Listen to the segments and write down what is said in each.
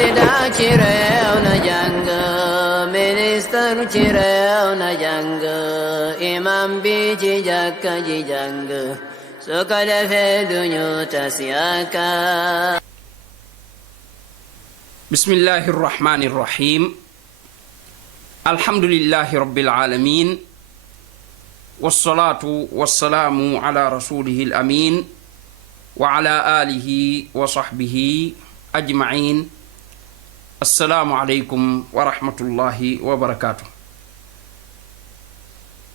président ci réew na jàng ministre ci réew na jàng imam bi ci jàkka ji jàng su ko defee duñu tas yaakaar. bismillahi irrahmani irrahim alhamdulillahi rabbil alamin wasalaatu wasalaamu ala rasulihi al amin wa ala alihi wa sahbihi ajmain. assalaamu aleykum wa rahmatullahi wa barakaatu.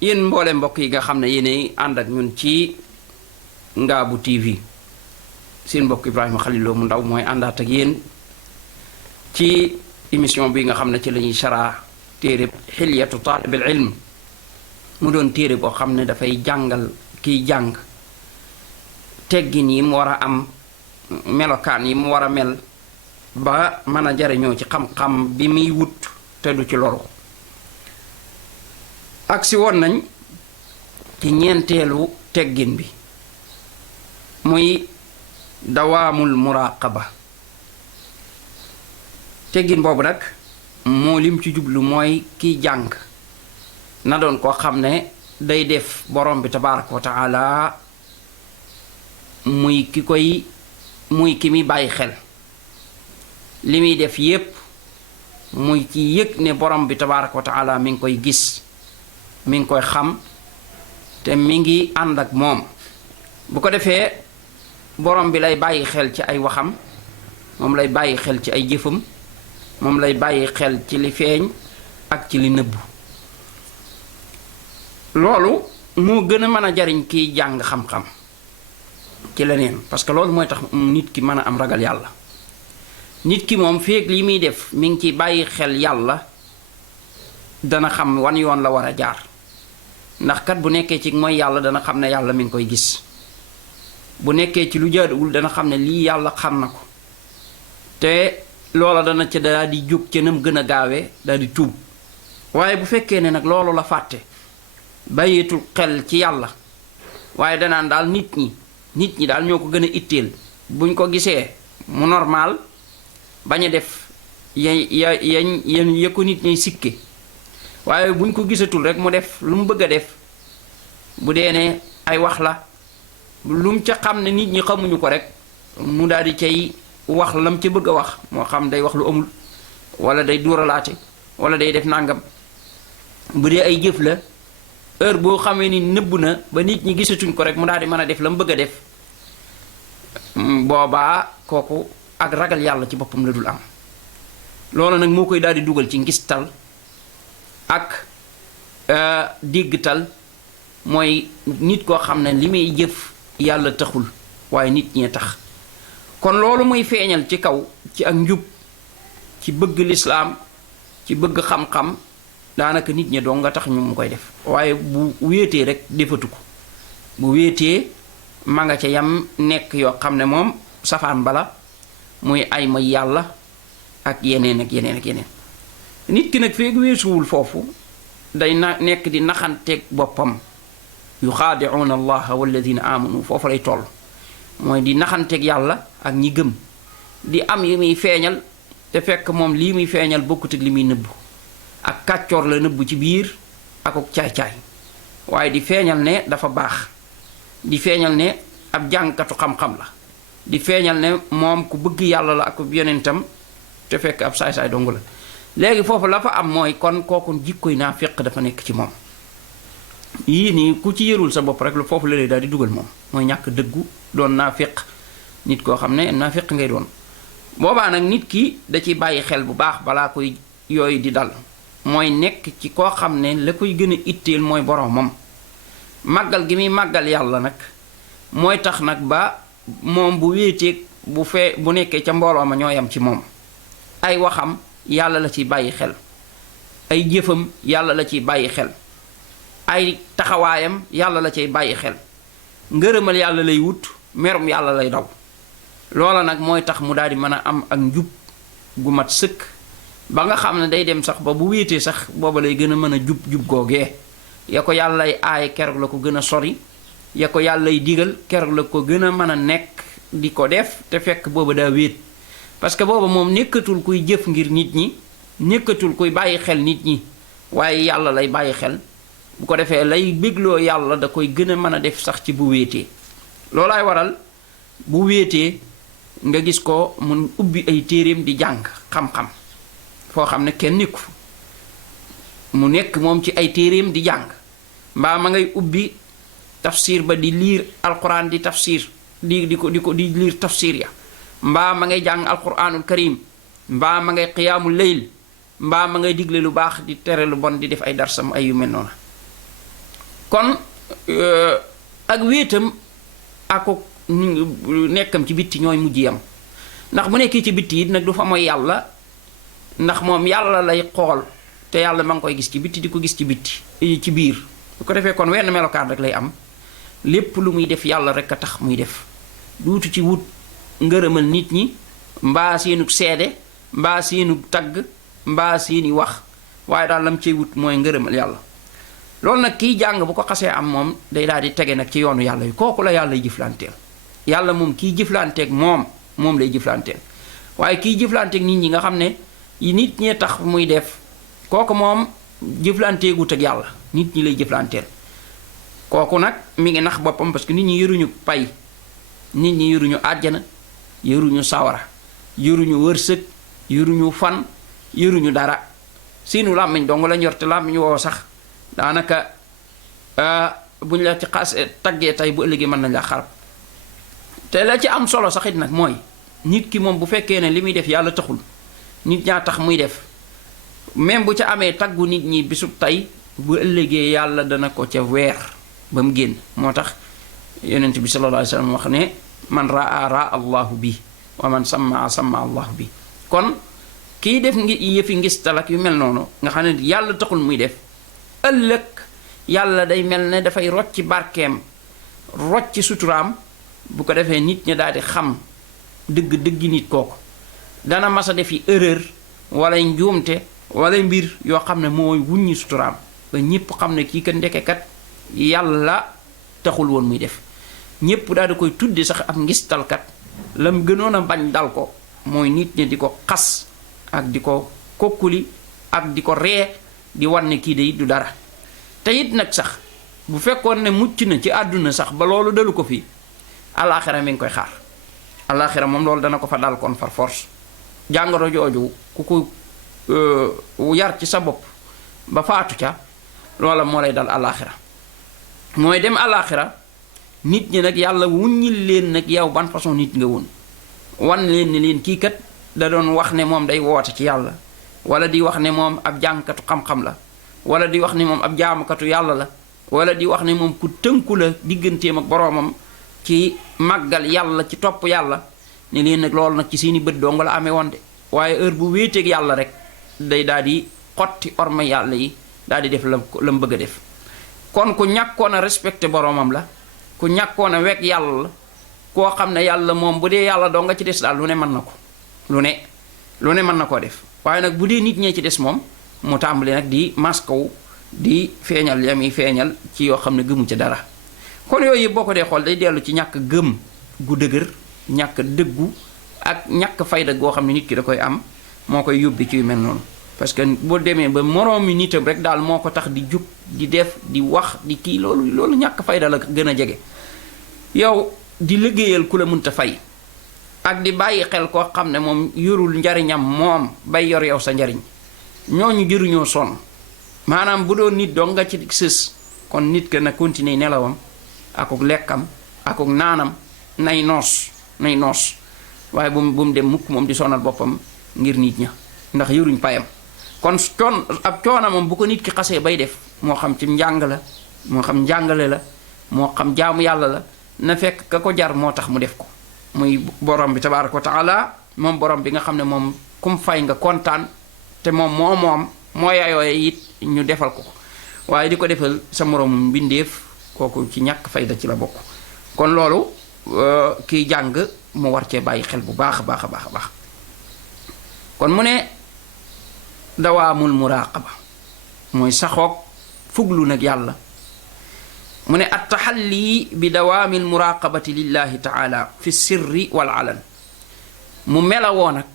yéen mboole mbokk yi nga xam ne yéenay ànd ak ñun ci Ngaabu TV seen mbokk Ibrahima Khalil Lo mu ndaw mooy àndaat ak yéen ci émission bi nga xam ne ci la ñuy saraa téere xilyatu taalibil ilm mu doon téere boo xam ne dafay jàngal kiy jàng teggin yi mu war a am, melokaan yi mu war a mel ba mën a jariñoo ci xam-xam bi muy wut te du ci loru. agsi woon nañ ci ñeenteelu teggin bi muy dawaamul muraqaba. teggin boobu nag moo lim ci jublu mooy kiy jàng na doon koo xam ne day def borom bi tabaaraka wa taala muy ki muy bàyyi xel li muy def yépp muy ci yëg ne borom bi tabaaraka wa taala mi ngi koy gis, mi ngi koy xam te mi ngi ànd ak moom. bu ko defee borom bi lay bàyyi xel ci ay waxam, moom lay bàyyi xel ci ay jëfam, moom lay bàyyi xel ci li feeñ ak ci li nëbbu. loolu moo gën a mën a jariñ kiy jàng xam-xam ci leneen, parce que loolu mooy tax nit ki mën a am ragal yàlla. nit ki moom feek li muy def mi ngi ci bàyyi xel yàlla dana xam wan yoon la war a jaar, ndax kat bu nekkee ci mooy yàlla dana xam ne yàlla mi ngi koy gis. bu nekkee ci lu jaaduwul dana xam ne lii yàlla xam na ko te loola dana ca daal di jóg ca nam gën a gaawee daal di tuub. waaye bu fekkee ne nag loolu la fàtte bàyyeetul xel ci yàlla, waaye danaan daal nit ñi daal ñoo ko gën a itteel, buñ ko gisee mu normal bañ a def ya ko nit ñay sikke, waaye buñ ko gisatul rek mu def lu mu bëgg a def. bu dee ne ay wax la lu mu ca xam ne nit ñi xamuñu ko rek mu daal di cay wax lam ca bëgg a wax, moo xam day wax lu amul wala day duuralaate wala day def nàngam. bu dee ay jëf la heure boo xamee ni nëbbu na ba nit ñi gisatuñ ko rek mu daal di mën a def la mu bëgg a def, boobaa kooku ak ragal yàlla ci boppam la dul am. loolu nag moo koy daal di dugal ci ngistal ak déggtal, mooy nit koo xam ne li muy jëf yàlla taxul waaye nit ñee tax. kon loolu muy feeñal ci kaw ci ak njub, ci bëgg lislaam, ci bëgg xam-xam, daanaka nit ñi doo nga tax ñu mu koy def. waaye bu wéetee rek defatu ko. bu wéetee ma nga ca yam nekk yoo xam ne moom safaan bala muy ay may yàlla ak yeneen ak yeneen ak yeneen. nit ki nag feeg weesuwul foofu day nekk di naxanteeg boppam. yuxaadicuuna allaha walladina amanu, foofu lay toll mooy di naxanteeg yàlla ak ñi gëm, di am yi muy feeñal te fekk moom lii muy feeñal bokkut ak li muy nëbbu. ak kàccoor la nëbbu ci biir akuk caay-caay, waaye di feeñal ne dafa baax, di feeñal ne ab jàngkatu xam-xam la, di feeñal ne moom ku bëgg yàlla la ak yonentam te fekk ab saay-saay dongu la. léegi foofu la fa am mooy kon kooku jikkoy naafiq dafa nekk ci moom. yii nii ku ci yërul sa bopp rek lu foofu la lay daal di dugal moom mooy ñàkk dëggu, doon naafiq, nit koo xam ne naafiq ngay doon. boobaa nag nit ki da ciy bàyyi xel bu baax balaa koy yooyu di dal, mooy nekk ci koo xam ne la koy gën a itteel mooy boromam. màggal gi muy màggal yàlla nag mooy tax nag ba moom bu wéeteeg bu nekkee ca mbooloo ma ñoo yam ci moom. ay waxam yàlla la ciy bàyyi xel, ay jëfam yàlla la ciy bàyyi xel, ay taxawaayam yàlla la ciy bàyyi xel, ngërëmal yàlla lay wut, merum yàlla lay daw. loola nag mooy tax mu daal di mën a am ak njub gu mat sëkk, ba nga xam ne day dem sax ba bu wéetee sax booba lay gën a mën a jub googee. ya ko yàllay aaye keroog la ko gën a sori, ya ko yàllay digal keroog la ko gën a mën a nekk di ko def te fekk booba daa wéet. parce que booba moom nekkatul kuy jëf ngir nit ñi nekkatul kuy bàyyi xel nit ñi waaye yàlla lay bàyyi xel bu ko defee lay bégloo yàlla da koy gën a mën a def sax ci bu wéetee loolaay waral bu wéetee nga gis ko mun ubbi ay téeréem di jàng xam-xam foo xam ne kenn nekku mu nekk moom ci ay téeréem di jàng mbaa ma ngay ubbi tafsir ba di liir alquran di tafsir di liir tafsir ya mbaa ma ngay jàng alquranul karim mbaa ma ngay qiyaamul layl mbaa ma ngay digle lu baax di tere lu bon di def ay darsam ay yu mel noona kon ak wéetam ako nekkam ci bitti ñooy mujj yam ndax bu nekkee ci bitti it nag du fa mooy yàlla ndax moom yàlla lay xool te yàlla ma ngi koy gis ci bitti di ko gis ci bitti ci biir bu ko defee kon wenn melokaan rek lay am lépp lu muy def yàlla rek a tax muy def duutu ci wut ngërëmal nit ñi mbaa seenug seede mbaa seenug tagg mbaa seeni wax waaye daal lam cey wut mooy ngërëmal yàlla loolu nag kiy jàng bu ko xasee am moom day daal di tege nag ci yoonu yàlla yi kooku la yàlla jëflanteel yàlla moom kiy jëflanteeg moom lay jëflanteel waaye kiy jëflanteeg nit ñi nga xam ne nit ñee tax muy def kooku moom jëflanteegut ak yàlla nit ñi lay jëflanteel kooku nag mi ngi nax boppam parce que nit ñi yoruñu pay nit ñi yoruñu àjjana yoruñu sawara yoruñu wërsëg yoruñu fan yoruñu dara seenu làmmiñ dong lañ yor te làmmiñ woo sax daanaka buñ la ci xas taggee tey bu ëllëgee mën nañ la xarab te la ci am solo saxit nag mooy nit ki moom bu fekkee ne li muy def yàlla taxul nit ñaa tax muy def même bu ca amee taggu nit ñi bisub tey bu ëllëgee yàlla dana ko ca weer ba mu génn moo tax yonent bi sallallahu alayhi wa sallam wax ne man raa allahu bi wa man samma allahu bi kon kii def yëfi ngistal ak yu mel noonu nga xam ne yàlla taxul muy def ëllëg yàlla day mel ne dafay rocci barkeem rocci suturaam bu ko defee nit ñi daal di xam dëgg nit kooku dana mas a defi erreur wala njuumte wala mbir yoo xam ne mooy wuññi suturaam ba ñépp xam ne kii kat ndekekat yàlla taxul woon muy def ñépp daal di koy tudde sax ab ngistalkat lam gënoon a bañ dal ko mooy nit ñi di ko xas ak di ko kokkuli ak di ko ree di wan ne kii de du dara te it nag sax bu fekkoon ne mucc na ci àdduna sax ba loolu dalu ko fii alaaxira mi ngi koy xaar alaaxira moom loolu dana ko fa dal kon far force jàngoro jooju ku ko yar ci sa bopp ba faatu ca loola moo lay dal alaaxira mooy dem alaaxira nit ñi nag yàlla wuññil leen nag yow ban façon nit nga woon wan leen ne leen kii kat da doon wax ne moom day woote ci yàlla wala di wax ne moom ab jàngkatu xam-xam la wala di wax ne moom ab jaamukatu yàlla la wala di wax ne moom ku tënku la digganteem ak boroomam ci màggal yàlla ci topp yàlla ne leen nag loolu nag ci seeni bët dong la amee woon de waaye heure bu wéeteeg yàlla rek day daal di xotti orma yàlla yi daal di def la mu bëgg a def kon ku ñàkkoon a respecté boroomam la ku ñàkkoon a wekk yàlla la koo xam ne yàlla moom bu dee yàlla doo nga ci des daal lu ne mën na ko lu ne mën na koo def waaye nag bu dee nit ñee ci des moom mu tàmbali nag di maskaw di feeñal yami feeñal ci yoo xam ne gëmu ca dara kon yooyu yëpp boo ko dee xool day dellu ci ñàkk gëm gu dëgër ñàkk dëggu ak ñàkk fayda goo xam ne nit ki da koy am moo koy yóbbi ci yu mel noonu parce que boo demee ba moroomi nitam rek daal moo ko tax di jug di def di wax di kii loolu ñàkk fayda la gën a jege yow di liggéeyal ku la mënta fay ak di bàyyi xel koo xam ne moom yorul njariñam moom bay yor yow sa njariñ ñooñu jëruñoo sonn maanaam bu doon nit doo nga ci sës kon nit ka na continuer nelawam akuk lekkam akuk naanam nay noos waaye bu mu dem mukk moom di sonal boppam ngir nit ña ndax yoruñ payam kon ab coona moom bu ko nit ki xasee bay def moo xam ci njàng la moo xam njàngale la moo xam jaamu yàlla la na fekk ka ko jar moo tax mu def ko muy borom bi tabaaraka wa taala moom borom bi nga xam ne moom kum fay nga kontaan te moom moo yaayooye it ñu defal ko waaye di ko defal sa moroom mbindeef kooku ci ñàkk fayda ci la bokk kon loolu kiy jàng mu war cee bàyyi xel bu baax a baax a baax a baax kon mu ne dawaamul muraqaba mooy saxoog fuglu nag yàlla mu ne attaxalli bi dawaamil muraqabati lillahi taala fi sirri wal alan mu melawoo nag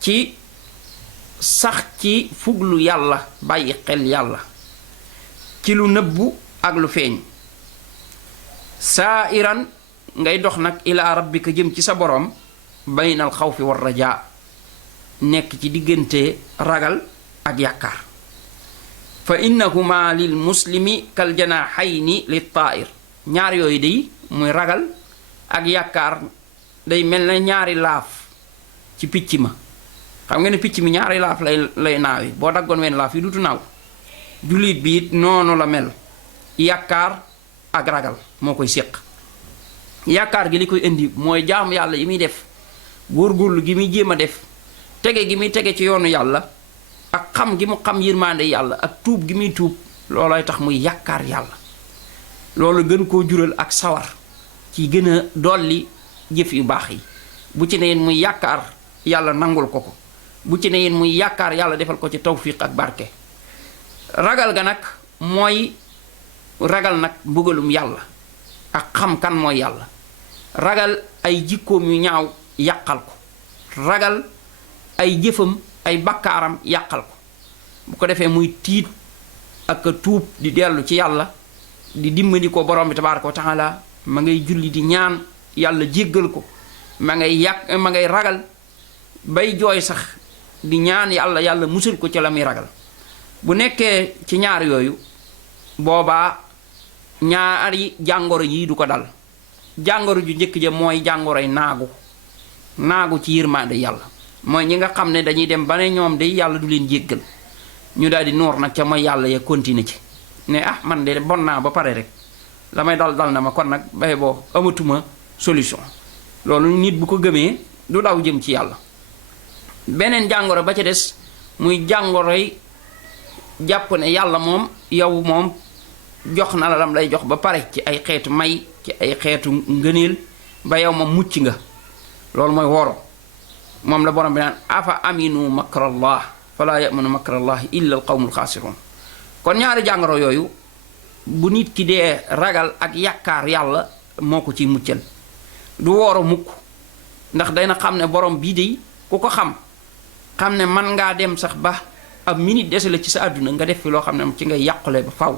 ci sax ci fuglu yàlla bàyyi xel yàlla ci lu nëbbu ak lu feeñ saa iran ngay dox nag ilaa rabbika jëm ci sa boroom baynal xawfi war rajaa nekk ci diggante ragal ak yaakaar fa innahuma lil muslimi kal janaaxayni lit taa'ir ñaar yooyu day muy ragal ak yaakaar day mel na ñaari laaf ci picc ma xam nga ne picc mi ñaari laaf lay naawi boo daggoon wenn laaf yi dutu naaw jullit bi it noonu la mel yaakaar ak ragal moo koy séq yaakaar gi li koy indi mooy jaamu yàlla yi muy def góorgóorlu gi muy jéem a def tege gi muy tege ci yoonu yàlla ak xam gi mu xam yërmande yàlla ak tuub gi muy tuub loolooy tax muy yaakaar yàlla loolu gën koo jural ak sawar ci gën a dolli jëf yu baax yi bu ci ne yéen muy yaakaar yàlla nangul ko ko bu ci ne yéen muy yaakaar yàlla defal ko ci tawfiq ak barke ragal ga nag mooy ragal nag mbugalum yàlla ak xam kan mooy yàlla ragal ay jikkoom yu ñaaw yàqal ko ragal ay jëfam ay bakkaaram yàqal ko bu ko defee muy tiit ak tuub di dellu ci yàlla di dimbali ko borom bi tabaaraka wa taala ma ngay julli di ñaan yàlla jéggal ko ma ngay ragal bay jooy sax di ñaan yàlla musal ko ci la muy ragal bu nekkee ci ñaar yooyu boobaa ñaari jàngoro yi du ko dal jàngoro ju njëkk ja mooy jàngoroy naagu ci yërmande yàlla mooy ñi nga xam ne dañuy dem ba ne ñoom de yàlla du leen jéggal ñu daal di noor nag ca mooy yàlla ya continuer ci ne man de bon naa ba pare rek la may dal na ma kon nag bay boo amatuma solution loolu nit bu ko gëmee du daw jëm ci yàlla beneen jàngoro ba ca des muy jàngoroy jàpp ne yàlla moom yow moom jox na la lam lay jox ba pare ci ay xeetu may ci ay xeetu ngëneel ba yow moom mucc nga loolu mooy woro moom la borom bi naan afa aminu makrallah fala yamanu makrallahi illa al qawmul xaasiruun kon ñaari jàngoro yooyu bu nit ki dee ragal ak yaakaar yàlla moo ko ciy muccal du wooro mukk ndax dana xam ne borom bii de ku ko xam ne man ngaa dem sax ba ab minute dese la ci sa àdduna nga def fi loo xam ne ci ngay yàqule ba faw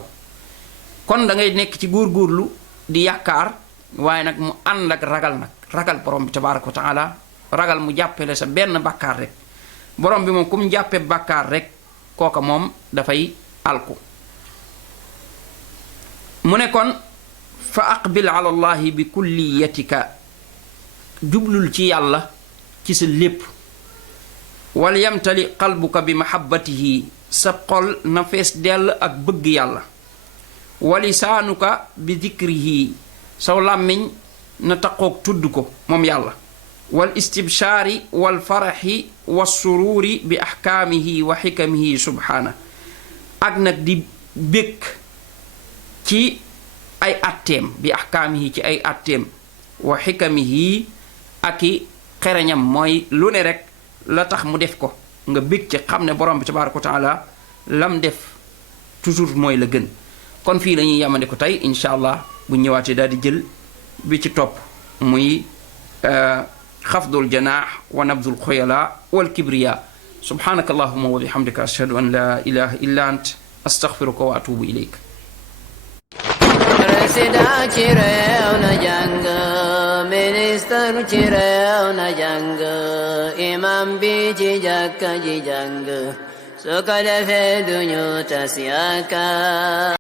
kon da ngay nekk ci góorgóorlu di yaakaar waaye nag mu ànd ak ragal borom bi tabaaraka wa taala ragal mu jàppale sa benn bàkkaar rek borom bi moom ku mu jàppee bàkkaar rek kooka moom dafay alku mu ne kon fa aqbil ala allahi bi kulliyatika jublul ci yàlla ci sa lépp wal yamtali qalbuka bi mahabbatihi sa xol na fees dell ak bëgg yàlla wa lisaanuka bi dikrihi saw làmmiñ na taqoog tudd ko moom yàlla wal istibshaari wal faraxi wa suruuri bi axkaamihi wa xikamihi subhaana ak nag di békk ci ay atteem bi axkaamihi ci ay atteem wa xikamihi ak i xereñam mooy lu ne rek la tax mu def ko nga bég ci xam ne borom bi tabaaraka wa taala lam def toujours mooy la gën kon fii la ñuy yamande ko tey incha allah bu ñëwaatee daal di jël bi ci topp muy xafdul janaax wa nabdul xoyala wal kibriya subhanaka allahuma wa bihamdika ashhadu an la ilaha illa ant astaghfiruka wa atubu ilayk président ci réew na jàng ministre ci réew na jàng imam bi ci jàkka ji jàng su ko defee duñu tas yaakaar